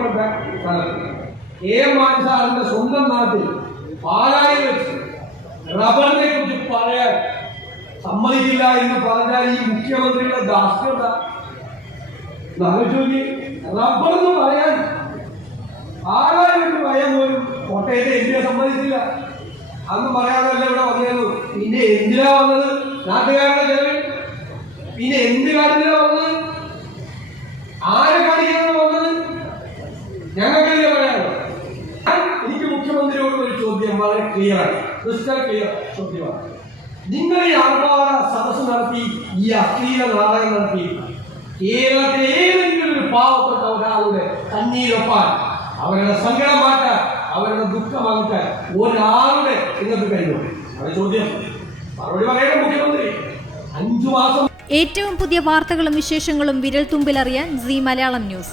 അറിയപ്പെട്ട സ്ഥലത്ത്. എ മാൻസാറിന്റെ സ്വന്തം നാട്ടിൽ പാലായി വെച്ച് റബ്ബറിനെ കുറിച്ച് പറയാൻ സമ്മതിക്കില്ല എന്ന് പറഞ്ഞാൽ ഈ മുഖ്യമന്ത്രിയുടെ ദാസ്യത. റബ്ബർ എന്ന് പറയാൻ ആരായിട്ട് പറയാൻ പോലും കോട്ടയത്തെ എന്തിനെ സമ്മതിച്ചില്ല അന്ന് പറയാതല്ല ഇവിടെ വന്നത് പിന്നെ എന്തിനാ വന്നത്? നാട്ടുകാരുടെ ചെലവിൽ. പിന്നെ എന്ത് വന്നത്? എനിക്ക് മുഖ്യമന്ത്രിയോട് ഒരു ചോദ്യം വളരെ ക്ലിയർ ആണ്. ക്രിസ്റ്റൽ ക്ലിയർ ചോദ്യമാണ്. നിങ്ങൾ ഈ ആർഭാട സദസ് നടത്തി ഈ അശ്ലീല നാടകം നടത്തി കേരളത്തിലെ ഏതെങ്കിലും ഒരു പാവപ്പെട്ട ഒരാളുടെ കണ്ണീരൊപ്പാൻ അവരുടെ സങ്കടം മാറ്റാൻ അവരുടെ ദുഃഖം ഒരാളുടെ നിങ്ങൾക്ക് ചോദ്യം. മറുപടി പറയണം മുഖ്യമന്ത്രി. അഞ്ചു മാസം ഏറ്റവും പുതിയ വാർത്തകളും വിശേഷങ്ങളും വിരൽ തുമ്പിലറിയാൻ സി മലയാളം ന്യൂസ്.